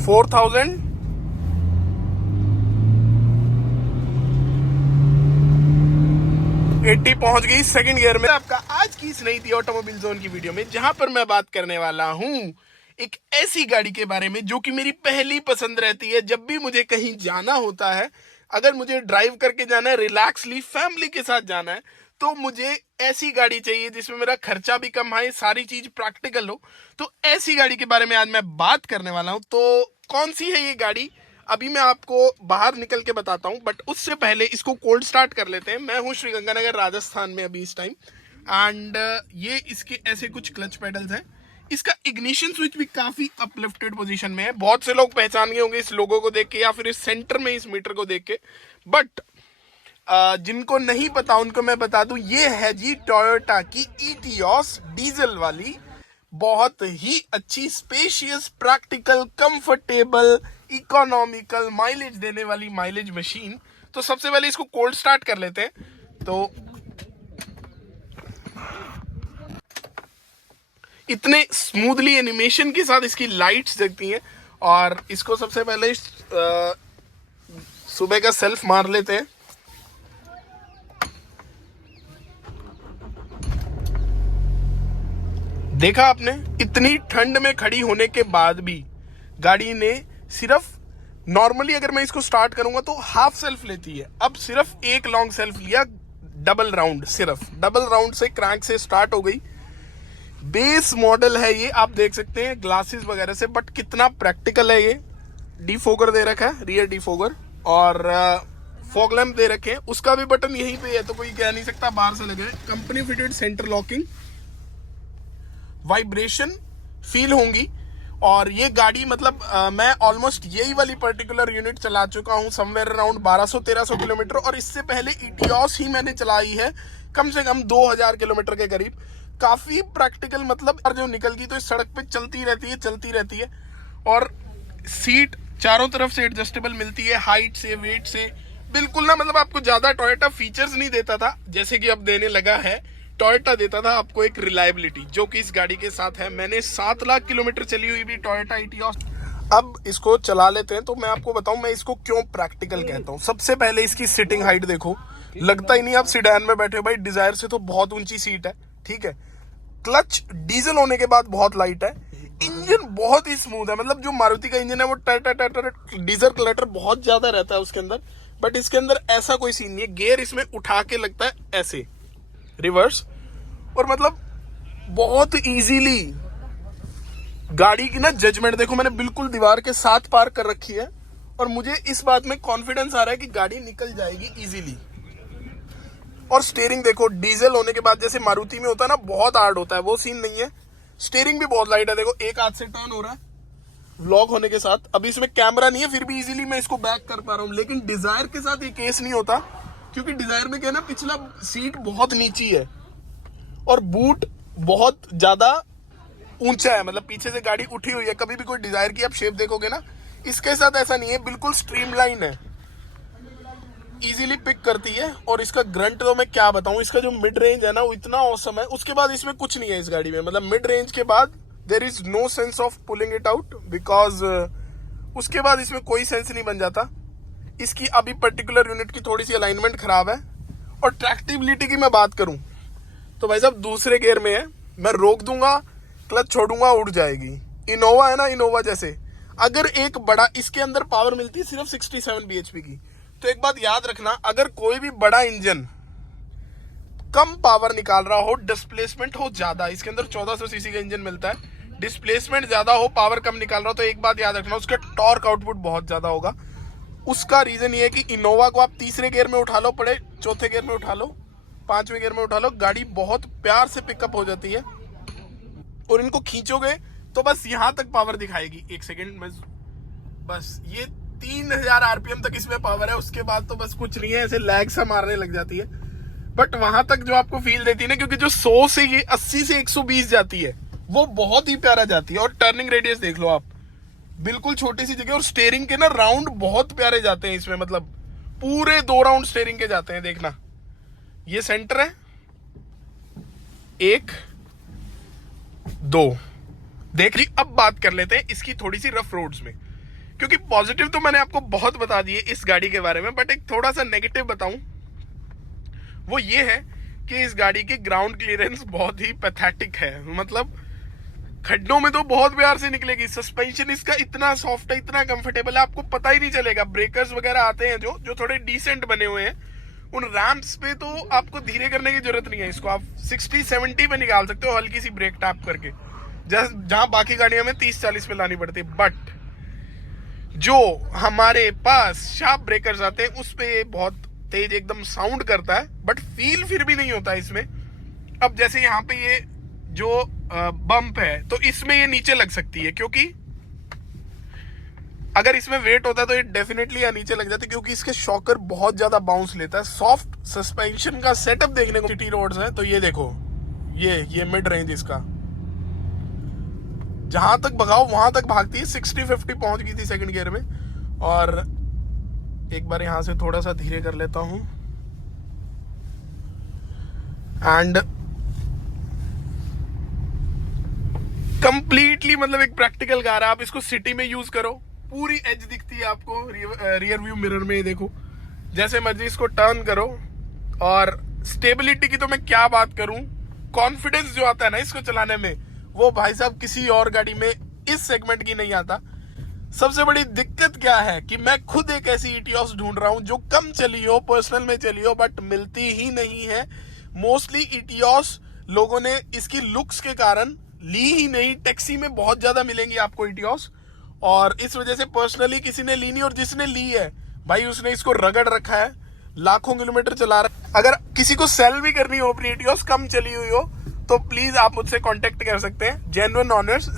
4080 पहुंच गई second gear में। आपका आज की इस नई थी ऑटोमोबाइल जोन की वीडियो में, जहां पर मैं बात करने वाला हूं एक ऐसी गाड़ी के बारे में जो कि मेरी पहली पसंद रहती है जब भी मुझे कहीं जाना होता है। अगर मुझे ड्राइव करके जाना है, रिलैक्सली फैमिली के साथ जाना है, तो मुझे ऐसी गाड़ी चाहिए जिसमें मेरा खर्चा भी कम आए, सारी चीज प्रैक्टिकल हो। तो ऐसी गाड़ी के बारे में आज मैं बात करने वाला हूं। तो कौन सी है ये गाड़ी, अभी मैं आपको बाहर निकल के बताता हूं, बट उससे पहले इसको कोल्ड स्टार्ट कर लेते हैं। मैं हूं श्रीगंगानगर राजस्थान में अभी इस टाइम, एंड ये इसके ऐसे कुछ क्लच पेडल्स हैं। इसका इग्निशन स्विच भी काफी अपलिफ्टेड पोजीशन में है। बहुत से लोग पहचान गए होंगे इस लोगो को देख के या फिर इस सेंटर में इस मीटर को देख के, बट जिनको नहीं पता उनको मैं बता दूं, ये है जी टोयोटा की इटियोस डीजल वाली, बहुत ही अच्छी, spacious, practical, comfortable, economical mileage देने वाली माइलेज मशीन। तो सबसे पहले इसको कोल्ड स्टार्ट कर लेते हैं। तो इतने स्मूथली एनिमेशन के साथ इसकी लाइट्स जगती हैं। और इसको सबसे पहले सुबह का सेल्फ मार लेते हैं। देखा आपने, इतनी ठंड में खड़ी होने के बाद भी गाड़ी ने सिर्फ नॉर्मली, अगर मैं इसको स्टार्ट करूंगा तो हाफ सेल्फ लेती है, अब सिर्फ एक लॉन्ग सेल्फ लिया, डबल राउंड, सिर्फ डबल राउंड से क्रैंक से स्टार्ट हो गई। बेस मॉडल है ये, आप देख सकते हैं ग्लासेस वगैरह से, बट कितना प्रैक्टिकल है ये। डिफोगर दे रखा है, रियर डिफोगर, और फॉग लैंप दे रखे हैं। उसका भी बटन यहीं पे है, तो कोई कह नहीं सकता बाहर से लगे। Company fitted centre locking, vibration feel होंगी। और ये गाड़ी मतलब मैं ऑलमोस्ट यही वाली पर्टिकुलर यूनिट चला चुका हूँ समवेयर अराउंड 1200-1300 किलोमीटर, और इससे पहले इटियोस ही मैंने चलाई है कम से कम 2000 किलोमीटर के करीब। काफी प्रैक्टिकल, मतलब जो निकल गई तो इस सड़क पे चलती रहती है। और सीट चारों तरफ से एडजस्टेबल मिलती है, हाइट से, वेट से, बिल्कुल ना, मतलब आपको ज्यादा टोयोटा फीचर्स नहीं देता था जैसे कि अब देने लगा है। टोयोटा देता था आपको एक रिलायबिलिटी, जो कि इस गाड़ी के साथ है। मैंने 7 लाख किलोमीटर चली हुई भी टोयोटा इटियोस। अब इसको चला लेते हैं, तो मैं आपको बताऊं मैं इसको क्यों प्रैक्टिकल कहता हूं। सबसे पहले इसकी सीटिंग हाइट देखो, लगता ही नहीं आप सिडैन में बैठे हो भाई। डिजायर से तो बहुत ऊंची सीट है, ठीक है। क्लच डीजल होने के बाद बहुत लाइट है। इंजन बहुत ही स्मूथ है, मतलब जो मारुति का इंजन है वो डीजल क्लटर बहुत ज्यादा रहता है उसके अंदर, बट इसके अंदर ऐसा कोई सीन नहीं है। गियर इसमें उठा के लगता है ऐसे रिवर्स, और मतलब बहुत इजीली गाड़ी की ना जजमेंट देखो, मैंने बिल्कुल दीवार के साथ पार्क कर रखी है, और मुझे इस बात में कॉन्फिडेंस आ रहा है कि गाड़ी निकल जाएगी इजीली। और स्टीयरिंग देखो, डीजल होने के बाद जैसे मारुति में होता है ना बहुत हार्ड होता है, वो सीन नहीं है। स्टीयरिंग भी बहुत लाइट है, देखो एक हाथ से टर्न हो रहा है व्लॉग होने के साथ। अभी इसमें कैमरा नहीं है, फिर भी इजीली मैं इसको बैक कर पा रहा हूँ। लेकिन डिजायर के साथ ये केस नहीं होता, क्योंकि डिजायर में क्या है ना, पिछला सीट बहुत नीची है और बूट बहुत ज्यादा ऊंचा है, मतलब पीछे से गाड़ी उठी हुई है। कभी भी कोई डिजायर की आप शेप देखोगे ना, इसके साथ ऐसा नहीं है, बिल्कुल स्ट्रीमलाइन है, इजीली पिक करती है। और इसका ग्रंट तो मैं क्या बताऊं, इसका जो मिड रेंज है ना वो इतना औसम है। उसके बाद इसमें कुछ नहीं है इस गाड़ी में, मतलब मिड रेंज के बाद there is no sense of pulling it out, because उसके बाद इसमें कोई सेंस नहीं बन जाता। इसकी अभी पर्टिकुलर यूनिट की थोड़ी सी अलाइनमेंट खराब है। और ट्रैक्टिबिलिटी की मैं बात करूं तो भाई साहब दूसरे गियर में है, मैं रोक दूंगा, क्लच छोड़ूंगा, उड़ जाएगी। इनोवा है ना, इनोवा जैसे। अगर एक बड़ा, इसके अंदर पावर मिलती है सिर्फ 67 bhp की। तो एक बात याद रखना, अगर कोई भी बड़ा इंजन कम पावर निकाल रहा हो, डिस्प्लेसमेंट हो ज्यादा, इसके अंदर 1400 सीसी का इंजन मिलता है, डिस्प्लेसमेंट ज्यादा हो, पावर कम निकाल रहा हो, तो एक बात याद रखना, उसका टॉर्क आउटपुट बहुत ज्यादा होगा। उसका रीजन ये है कि इनोवा को आप तीसरे गियर में उठा लो, पड़े चौथे गियर में उठा लो, पांचवें गियर में उठा लो, गाड़ी बहुत प्यार से पिकअप हो जाती है। और इनको खींचोगे तो बस यहां तक पावर दिखाएगी, एक सेकेंड में, बस ये 3000 आरपीएम तक इसमें पावर है। उसके बाद तो बस कुछ नहीं है, ऐसे लैग सा मारने लग जाती है। बट वहां तक जो आपको फील देती है ना, क्योंकि जो 100 से ये 80 से 120 जाती है, वो बहुत ही प्यारा जाती है। और टर्निंग रेडियस देख लो आप, बिल्कुल छोटी सी जगह, और स्टेयरिंग के ना राउंड बहुत प्यारे जाते हैं इसमें, मतलब पूरे 2 राउंड स्टेयरिंग के जाते हैं। देखना, ये सेंटर है, 1 2, देख ली। अब बात कर लेते हैं इसकी थोड़ी सी रफ रोड्स में। क्योंकि पॉजिटिव तो मैंने आपको बहुत बता दिए इस गाड़ी के बारे में, बट एक थोड़ा सा नेगेटिव बताऊं, वो ये है कि इस गाड़ी की ग्राउंड क्लियरेंस बहुत ही पैथेटिक है। मतलब खड्डों में तो बहुत प्यार से निकलेगी। सस्पेंशन इसका इतना सॉफ्ट है, इतना कंफर्टेबल है, आपको पता ही नहीं चलेगा। ब्रेकर्स वगैरह आते हैं जो थोड़े डिसेंट बने हुए हैं, उन रैम्प्स पे तो आपको धीरे करने की जरूरत नहीं है। इसको आप 60-70 पे निकाल सकते हो हल्की सी ब्रेक टैप करके, जहां बाकी गाड़ियों में 30-40 पे लानी पड़ती है। बट जो हमारे पास शार्प ब्रेकर्स आते हैं उस पे बहुत तेज एकदम साउंड करता है, बट फील फिर भी नहीं होता इसमें। अब जैसे यहाँ पे ये जो बम्प है, तो इसमें ये नीचे लग सकती है, क्योंकि अगर इसमें वेट होता तो ये डेफिनेटली या नीचे लग जाती, क्योंकि इसके शॉकर बहुत ज्यादा बाउंस लेता है। सॉफ्ट सस्पेंशन का सेटअप देखने को सिटी रोड्स है, तो ये देखो, ये मिड रेंज इसका जहां तक भगाओ वहां तक भागती है। 60-50 पहुंच गई थी सेकंड गियर में। और एक बार यहां से थोड़ा सा धीरे कर लेता हूं, एंड कंप्लीटली मतलब एक प्रैक्टिकल कार है। आप इसको सिटी में यूज करो, पूरी एज दिखती है आपको रियर व्यू मिरर में। देखो जैसे मर्जी इसको टर्न करो। और स्टेबिलिटी की तो मैं क्या बात करूं, कॉन्फिडेंस जो आता है ना इसको चलाने में, वो भाई साहब किसी और गाड़ी में इस सेगमेंट की नहीं आता। सबसे बड़ी दिक्कत क्या है कि मैं खुद एक ऐसी इटियोस ढूंढ रहा हूं जो कम चली हो, पर्सनल में चली हो, बट मिलती ही नहीं है। मोस्टली इटियोस लोगों ने इसकी लुक्स के कारण ली ही नहीं। टैक्सी में बहुत ज्यादा मिलेंगी आपको इटियोस, और इस वजह से पर्सनली किसी ने ली नहीं। और जिसने ली है भाई उसने इसको रगड़ रखा है, लाखों किलोमीटर चला रहा है। अगर किसी को सेल भी करनी हो अपनी इटियोस कम चली हुई हो, तो प्लीज आप मुझसे कांटेक्ट कर सकते हैं। जेन्युइन ऑनर्स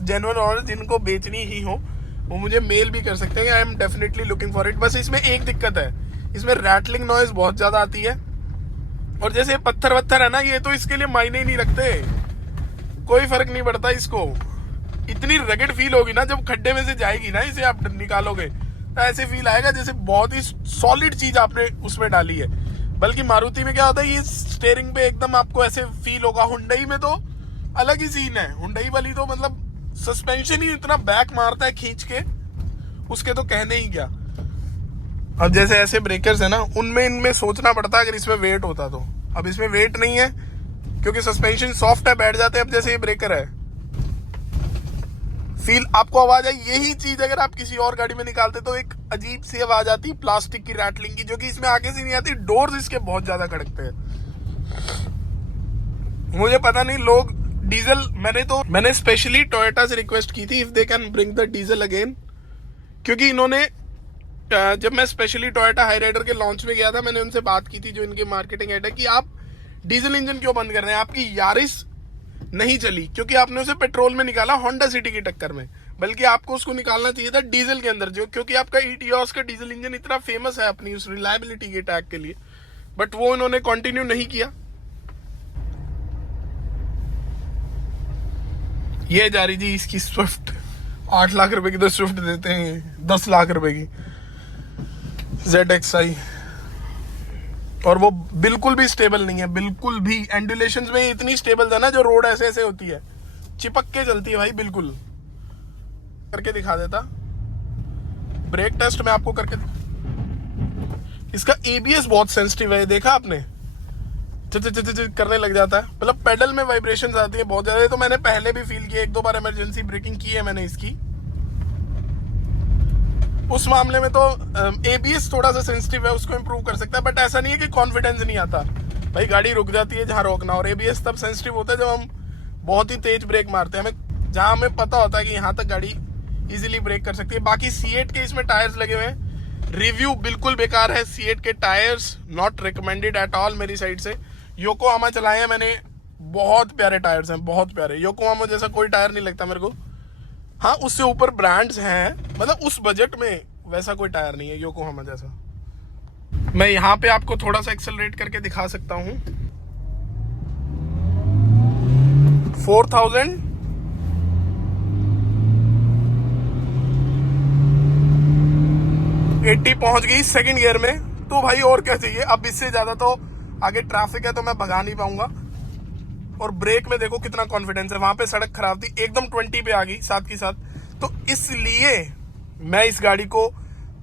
जिनको बेचनी ही हो वो मुझे मेल भी कर सकते हैं। I am definitely looking for it. बस इसमें एक दिक्कत है, इसमें रैटलिंग नॉइज बहुत ज्यादा आती है। और जैसे पत्थर वत्थर है ना, ये तो इसके लिए मायने ही नहीं रखते, कोई फर्क नहीं पड़ता इसको। इतनी रगड़ फील होगी ना जब खड्डे में से जाएगी ना, इसे आप निकालोगे तो ऐसे फील आएगा जैसे बहुत ही सॉलिड चीज आपने उसमें डाली है। बल्कि मारुति में क्या होता है, ये स्टीयरिंग पे एकदम आपको ऐसे फील होगा। हुंडई में तो अलग ही सीन है। हुंडई वाली तो मतलब सस्पेंशन ही इतना बैक मारता है खींच के, उसके तो कहने ही क्या। अब जैसे ऐसे ब्रेकर्स है ना, उनमें इनमें सोचना पड़ता है अगर इसमें वेट होता तो। अब इसमें वेट नहीं है क्योंकि सस्पेंशन सॉफ्ट है, बैठ जाते हैं। अब जैसे ये ब्रेकर है, फील आपको आवाज आई, यही चीज अगर आप किसी और गाड़ी में निकालते तो एक अजीब सी आवाज आती प्लास्टिक की रैटलिंग की, जो कि इसमें आगे से नहीं आती। डोर्स इसके बहुत ज्यादा खड़कते हैं। मुझे पता नहीं लोग डीजल, मैंने स्पेशली टोयोटा से रिक्वेस्ट की थी if they can bring the diesel again, क्योंकि इन्होंने जब मैं स्पेशली टोयोटा हाई राइडर के लॉन्च में गया था, मैंने उनसे बात की थी, जो इनके मार्केटिंग हेड है, कि आप डीजल इंजन क्यों बंद कर रहे हैं। आपकी यारिस नहीं चली क्योंकि आपने उसे पेट्रोल में निकाला होंडा सिटी की टक्कर में, बल्कि आपको उसको निकालना चाहिए था डीजल के अंदर, जो क्योंकि आपका इटियोस का डीजल इंजन इतना फेमस है अपनी उस रिलायबिलिटी के टैग के लिए। बट वो इन्होंने कंटिन्यू नहीं किया। ये जा रही जी इसकी स्विफ्ट, 8 लाख रुपए की तो स्विफ्ट देते हैं, 10 लाख रुपए की ZXi, और वो बिल्कुल भी स्टेबल नहीं है, बिल्कुल भी। एंडुलेशंस में इतनी स्टेबल है ना, जो रोड ऐसे ऐसे होती है, चिपक के चलती है भाई, बिल्कुल। करके दिखा देता, ब्रेक टेस्ट में आपको करके। इसका ABS बहुत सेंसिटिव है, देखा आपने, करने लग जाता है, मतलब पेडल में वाइब्रेशंस आती है बहुत ज्यादा। तो मैंने पहले भी फील किया, 1-2 बार इमरजेंसी ब्रेकिंग की है मैंने इसकी। उस मामले में तो ABS थोड़ा सा सेंसिटिव है, उसको इंप्रूव कर सकता है। बट ऐसा नहीं है कि कॉन्फिडेंस नहीं आता, भाई गाड़ी रुक जाती है जहां रोकना। और ABS तब सेंसिटिव होता है जब हम बहुत ही तेज ब्रेक मारते हैं, हमें जहां हमें पता होता है कि यहाँ तक गाड़ी इजीली ब्रेक कर सकती है। बाकी C8 के इसमें टायर्स लगे हुए हैं, रिव्यू बिल्कुल बेकार है। C8 के tyres not recommended at all मेरी साइड से। योकोहामा चलाए हैं मैंने, बहुत प्यारे टायर्स हैं, बहुत प्यारे। योकोहामा जैसा कोई टायर नहीं लगता मेरे को। हाँ, उससे ऊपर ब्रांड्स हैं, मतलब उस बजट में वैसा कोई टायर नहीं है योकोहामा जैसा। मैं यहाँ पे आपको थोड़ा सा एक्सेलरेट करके दिखा सकता हूँ। 4080 पहुंच गई सेकंड गियर में, तो भाई और क्या चाहिए। अब इससे ज्यादा तो आगे ट्रैफिक है तो मैं भगा नहीं पाऊंगा। और ब्रेक में देखो कितना कॉन्फिडेंस है, वहां पे सड़क खराब थी, एकदम 20 पे आ गई साथ की साथ। तो इसलिए मैं इस गाड़ी को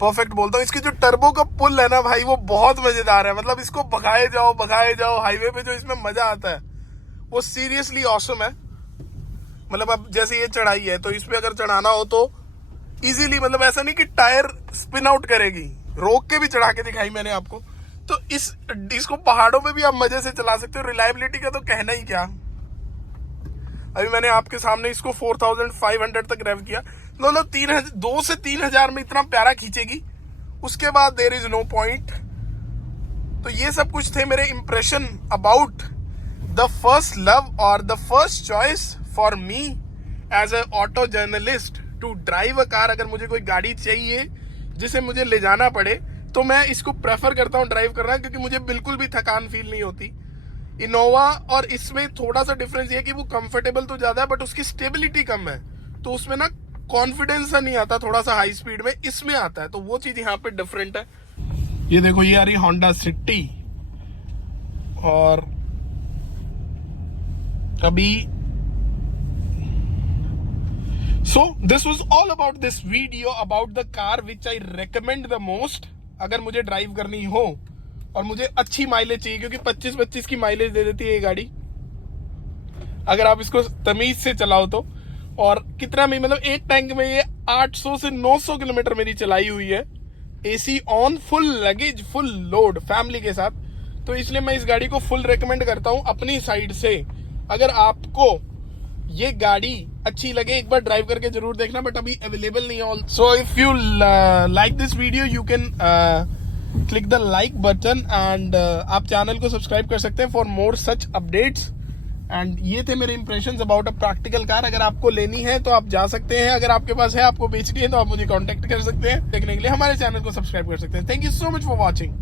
परफेक्ट बोलता हूँ। इसकी जो टर्बो का पुल है ना भाई, वो बहुत मजेदार है। मतलब इसको भगाए जाओ हाईवे पे, जो इसमें मजा आता है वो सीरियसली ऑसम है। मतलब अब जैसे ये चढ़ाई है तो इस पे अगर चढ़ाना हो तो इजीली, मतलब ऐसा नहीं कि टायर स्पिन आउट करेगी, रोक के भी चढ़ा के दिखाई मैंने आपको। तो इसको पहाड़ों पे भी आप मजे से चला सकते हो। रिलायबिलिटी का तो कहना ही क्या। अभी मैंने आपके सामने इसको 4500 तक रेव किया। मतलब 2 से 3000 में इतना प्यारा खींचेगी, उसके बाद देयर इज नो पॉइंट। तो ये सब कुछ थे मेरे impression about the first love और the first choice for me as a auto journalist to drive a car. अगर मुझे कोई गाड़ी चाहिए जिसे मुझे ले जाना पड़े तो मैं इसको प्रेफर करता हूँ ड्राइव करना, क्योंकि मुझे बिल्कुल भी थकान फील नहीं होती। इनोवा और इसमें थोड़ा सा डिफरेंस ये कि वो कंफर्टेबल तो ज्यादा है बट उसकी स्टेबिलिटी कम है, तो उसमें ना कॉन्फिडेंस नहीं आता थोड़ा सा हाई स्पीड में, इसमें आता है। तो वो चीज यहाँ पे डिफरेंट है। ये देखो, ये आ रही होंडा सिटी। और अभी So this was all about this video about the car which I recommend the most अगर मुझे ड्राइव करनी हो और मुझे अच्छी माइलेज चाहिए, क्योंकि 25-25 की माइलेज दे देती है ये गाड़ी अगर आप इसको तमीज से चलाओ तो। और कितना भी, मतलब एक टैंक में ये 800 से 900 किलोमीटर मेरी चलाई हुई है, AC on, full luggage, full load, family के साथ। तो इसलिए मैं इस गाड़ी को फुल रेकमेंड करता हूं अपनी साइड से। अगर आपको ये गाड़ी अच्छी लगे एक बार ड्राइव करके जरूर देखना, बट अभी अवेलेबल नहीं है। So if you like this video you can click the like button and आप चैनल को सब्सक्राइब कर सकते हैं for more such updates. And ये थे मेरे impressions about a practical car. अगर आपको लेनी है तो आप जा सकते हैं, अगर आपके पास है, आपको बेचनी है तो आप मुझे कॉन्टेक्ट कर सकते हैं। देखने के लिए हमारे चैनल को सब्सक्राइब कर सकते हैं। Thank you so much for watching.